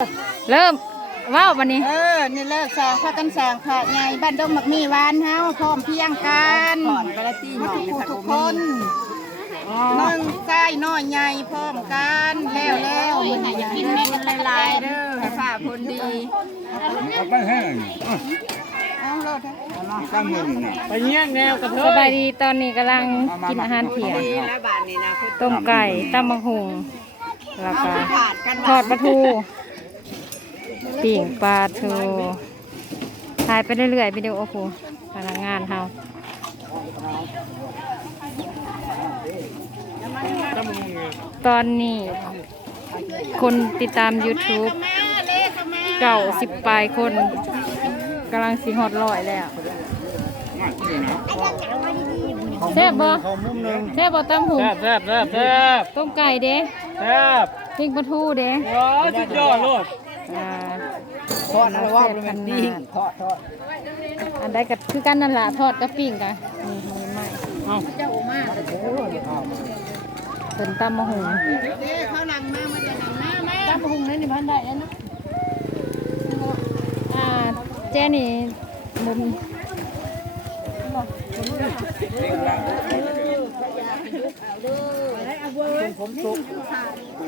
เริ่มว้าววันนี้นี่เลิกสางพากันสางค่ะไงบ้านดงหมักมีหวานเฮาพร้อมเพียงกันทุกคนน้องใกล้น้อยใหญ่พร้อมกันแล้วมันอยากกินแม่กันลายเด้อฝ่าคนดีไปแห้งเอาโลดตั้งเงินไปเงี้ยแนวกับสบายดีตอนนี้กำลังกินอาหารเที่ยงต้มไก่ตำบักหุ่งแล้วก็ทอดปลาทูปิ่งปลาทูถ่ายไปเรื่อยๆวิดีโอโอ้โหพนักงานเฮาตอนนี้คนติดตาม YouTube 90 ปลายคนกำลังสิฮอด100แล้วแซ่บบ่แซ่บบ่ตำหูแซ่บต้มไก่เด้แซ่บปิ้งปลาทูเด้ว้าวสุดยอดเลยทอดอะไรว่าเป็นปิ้งทอดอันใดกับคือกันนั่นแหละทอดกับปิ้งกันนี่ไม่เจ้าโอมาเป็นตำมะฮุงเขาลังมาเดี๋ยวลังมาตำมะฮุงนี่พันได้แล้วนะเจ้นี่มุมผมสุก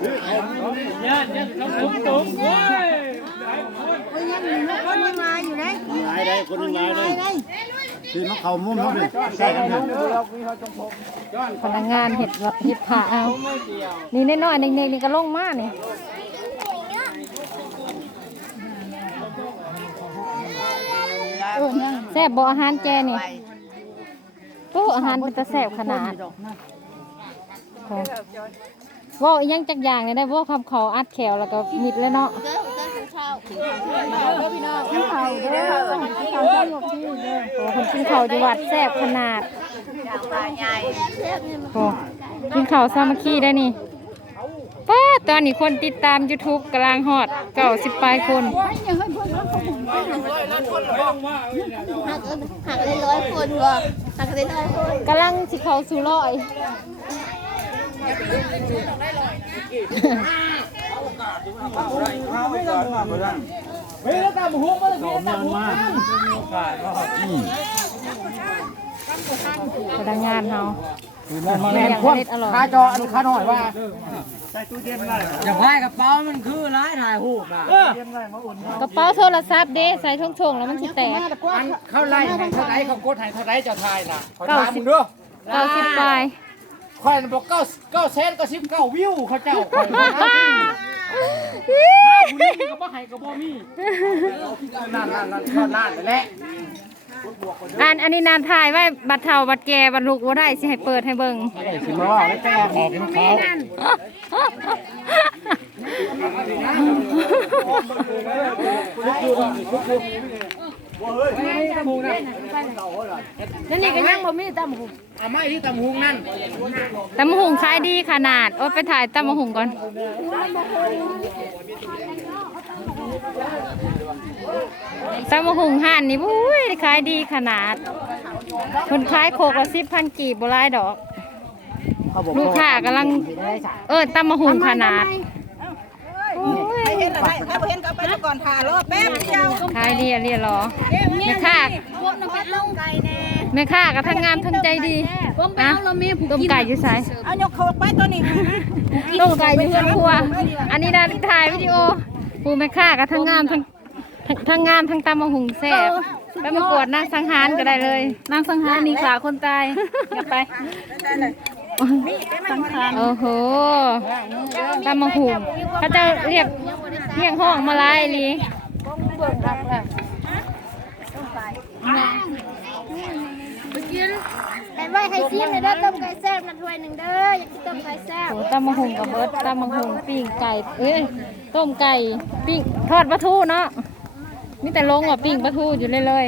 เนี่ยผมสุกเว้ยคนยังมาอยู่เลยได้คนยังมาได้คือมะเขามุ่งเขาเลยใช่กันพนักงานเห็ดผ่าเอานี่น้อยๆเด็กๆนี่ก็ลงมากนี่แซ่บบ่อาหารแกนี่ตู้อาหารเป็นตะแซ่บขนาดว่ายังจักอย่างเลยได้ว่าคำเขาอัดแขวแล้วก็มิดแล้วเนาะคนกินเขาจังหวัดแซ่บขนาดกินเขาสามัคคีได้นี่ป้าตอนนี้คนติดตาม YouTube กำลังฮอด90 ปลายคนหักได้100 คนว่ะหักได้100 คนกำลังสิเขาสู่ร้อยพนักงานเฮาแม่พวกขาจออันขาหน่อยว่าใส่ตู้เย็นไว้อย่าพายกระเป๋ามันคือร้ายถ่ายหูป่ะกระเป๋าโทรศัพท์เด้ใส่ช่องๆแล้วมันสิแตกเข้าไล่เท่าไรเขากดให้เท่าไรจะทายน่ะขอถามมึงด้วย90 ปลายข่อยบอก9 แสนก็19 วิวเขาเจ้าข่อยบุรีก็บ่ให้ก็บ่มีนั่นไปแล้วอันนี้นานถ่ายไว้บัตรเฒ่าบัตรแก่บัตรลูกบ่ได้สิให้เปิดให้เบิ่งสิมาว่าแล้วแกออกเป็นเขานั่นนี่ก็ยังบ่มีตำหุงไม่ที่ตำหุงนั่นตำหุงขายดีขนาดโอ้ไปถ่ายตำหุงก่อนตำหุงห่านนี่บุ้ยขายดีขนาดคนขายโคกละ10,000 กีบบ่หลายดอกลูกค้ากำลังตำหุงขนาดเห็นอะไรถ้าเห็นก็ไปก่อนผ่ารอบแป๊บเดียวขายดีเรียรอแม่ค้าแม่ค้าก็ทั้งงามทั้งใจดีนะต้มไก่อยู่ไสเอายกเขาไปตัวนี้ต้มไก่อยู่เพื่อนครัวอันนี้ได้ถ่ายวิดีโอผู้แม่ค้าก็ทั้งงามทั้งตำมะหุงแซ่บไปประกวดนางสังหารก็ได้เลยนางสังหารนี่ขาคนตายอย่าไปโอ้โหตำมะหุงเขาจะเรียกห้องมาลายลีไว้ให้ซีมเลยเด้อต้มไก่แซ่บนะถ้วยหนึ่งเด้ออยากกินต้มไก่แซ่บตำมะหุงกับเบิร์ดตำมะหุงปิ้งไก่ต้มไก่ปิ้งทอดปลาทูเนาะมีแต่ลงว่าปิ้งปลาทูอยู่เลย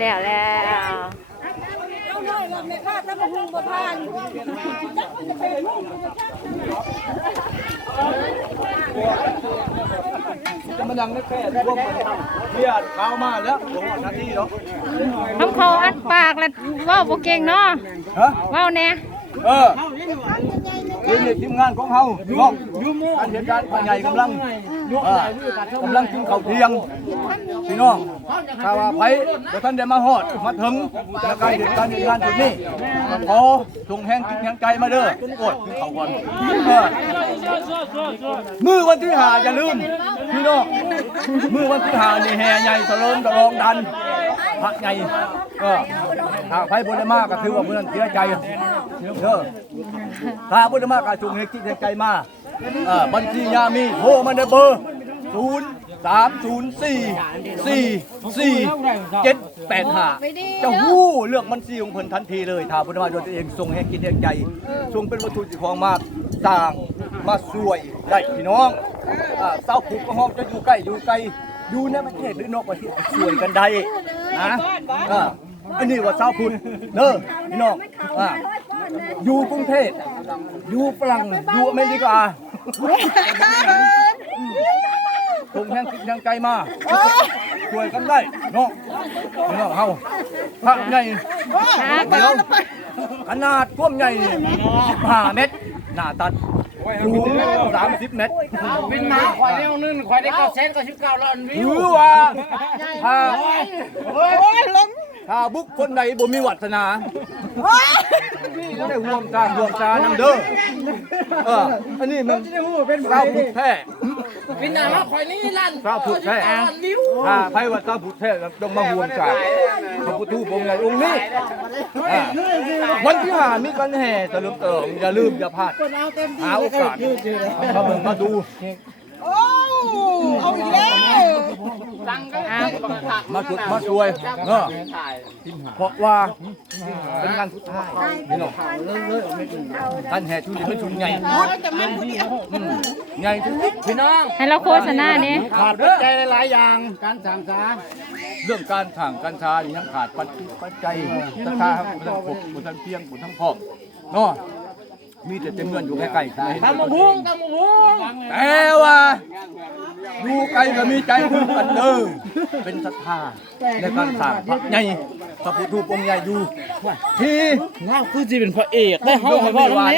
แล้วไม่พลาดตำบักหุ่งบ่พลาด จะมาดังได้แค่พวกเบียดเท้ามาแล้วผมว่าทันทีเนาะ ทำเขาอัดปากแล้วเว้าบ่เก่งเนาะ ฮะ เว้าแน่ นี่ทีมงานของเฮาเนาะการเหตุการณ์ภายในกำลังกินข้าวเที่ยงพี่น้องถ้าว่าไผบ่ทันได้มาฮอดมาถึงแล้วก็เหตุการณ์จุดนี้ขอส่งแห้งกินแห้งใจมาเด้อโอดกินข้าวก่อนมื้อวันที่5อย่าลืมพี่น้องมื้อวันที่5นี่แห่ใหญ่ตะลองดันพระใหญ่ถ้าไผบ่ได้มาก็ถือว่าเพิ่นเสียใจถ้าบ่ได้มาก็ส่งให้กินแห้งใจมาบัญชียามีโทรมาได้เบอร์0304444785จะฮู้เลือกบัญชีของเพิ่นทันทีเลยถ้าบ่ได้มาโดยตัวเองส่งให้กินแห้งใจส่งเป็นวัตถุสิ่งของมาสร้างมาช่วยได้พี่น้องเศร้าผูกก็ห้องจะอยู่ใกล้อยู่ไกลอยู่ในประเทศหรือนอกประเทศช่วยกันได้นะอันนี้ว่าเศร้าพุทธเด้อพี่น้องอยู่กรุงเทพอยู่ฝรั่งอยู่อเมริกาส่งแห้งกินแห้งใจมาช่วยกันได้เนาะพี่น้องเฮาพระใหญ่ขนาดท่วมใหญ่15 เมตรหน้าตัดสูง30 เมตรบินมาควายได้นึงควายได้999ล้านวิว หรือว่าถ้าบุคคลใดบ่มีวาสนาได้ห่วงตานํเด้ออันนี้มันเป็นเศร้าพุทธแท้บินมาควายนี่ล้าน เศร้าพุทธแท้ไผว่าเศร้าพุทธแท้ต้องมาห่วงตาพระพุทธองค์ใหญ่องค์นี้วันที่5มีกันแห่ตะลึงเติมอย่าลืมอย่าพลาดหาโอกาสมาเบิ่งมาดูเอาอีกแล้ว มาจุดมาช่วยเนาะเพราะว่าเป็นงานสุดท้ายพี่น้องท่านแห่ชุดนี้เป็นชุดใหญ่ใหญ่ทุกพี่น้อง ให้เราโฆษณานี่ ขาดปัจจัยหลายอย่างการสั่งสาเรื่องการสั่งการชายังขาดปัจจัยราคาครับบุญทั้งเพียงบุญทั้งพอกเนาะมีแต่เงินอยู่ใกล้ๆตำมะฮุงแต่ว่าอยู่ไกลก็มีใจคือกันเด้อเป็นศรัทธาในการสร้างพระใหญ่พระพุทธองค์ใหญ่อยู่ที่น่าคือสิเป็นพระเอกได้เฮาให้ว่าตรงไหน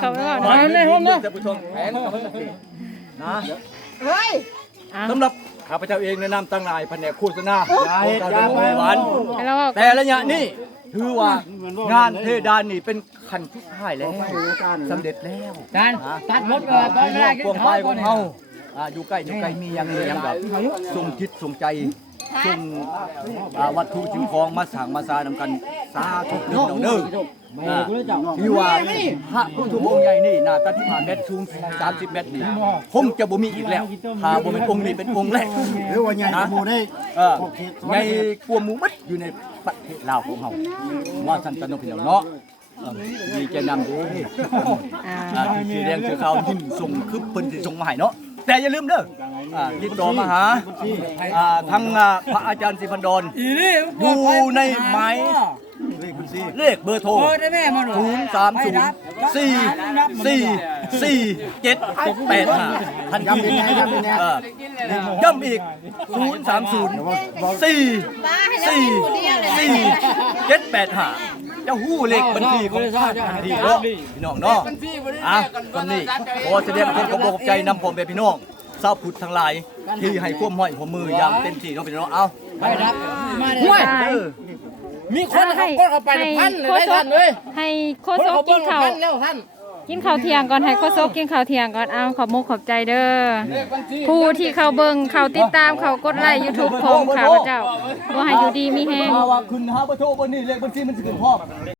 เขาไม่ว่า มาในห้องนะท่านผู้ชมแผนนะสำหรับข้าพเจ้าเองในนามตั้งนายแผนกโฆษณาหวานแต่ระยะนี้ถือว่างานเทดานนี่เป็นขั้นสุดท้ายแล้วสำเร็จแล้วการตัดหมดตอนเวลากินข้าวของเฮาอยู่ใกล้มียังแบบส่งจิตส่งใจส่งวัตถุสิ่งของมาสั่งมาซานำกันสาธุเด้อที่ว่าพระพุทธองค์ใหญ่นี่หน้าตัด15 เมตรสูง30 เมตรนี่คงจะบ่มีอีกแล้วถ้าบ่เป็นองค์นี้เป็นองค์แรกหรือว่าใหญ่กว่าหมู่ได้ใหญ่กว่าหมู่มัดอยู่ในประเทศลาวของเฮาว่าสันตนพี่น้องเนาะมีใจนำดีที่เรียงเสือขาวยิ้มส่งคือเพิ่นสิส่งมาให้เนาะแต่อย่าลืมเด้อติดต่อมาหาทางพระอาจารย์สิพันดรอยู่ในหมายเลขเบอร์โทร030444785ทันทีย้ำอีก030444785จะหู้เลขบัญชีของท่านทันทีเนาะพี่น้องเนาะคนนี้ขอแสดงความขอบใจนำผมเป็นพี่น้องชาวพุทธทั้งหลายที่ให้ความห้อยหัวมืออย่างเต็มที่เนาะพี่น้องเอาไปรับมาเลยมีคนให้เข้าไปพันเลยท่านเลยให้โคศกกินข้าวกินข้าวเที่ยงก่อนให้โคศกกินข้าวเที่ยงก่อนเอาขอบมุกขอบใจเด้อผู้ที่เขาเบิ่งเขาติดตามเขากดไลค์ YouTube ของข้าพเจ้าบ่ให้อยู่ดีมีแฮงว่าคุณหาบ่โทรบ่นี่เลขบัญชีมันสิขึ้นพร้อม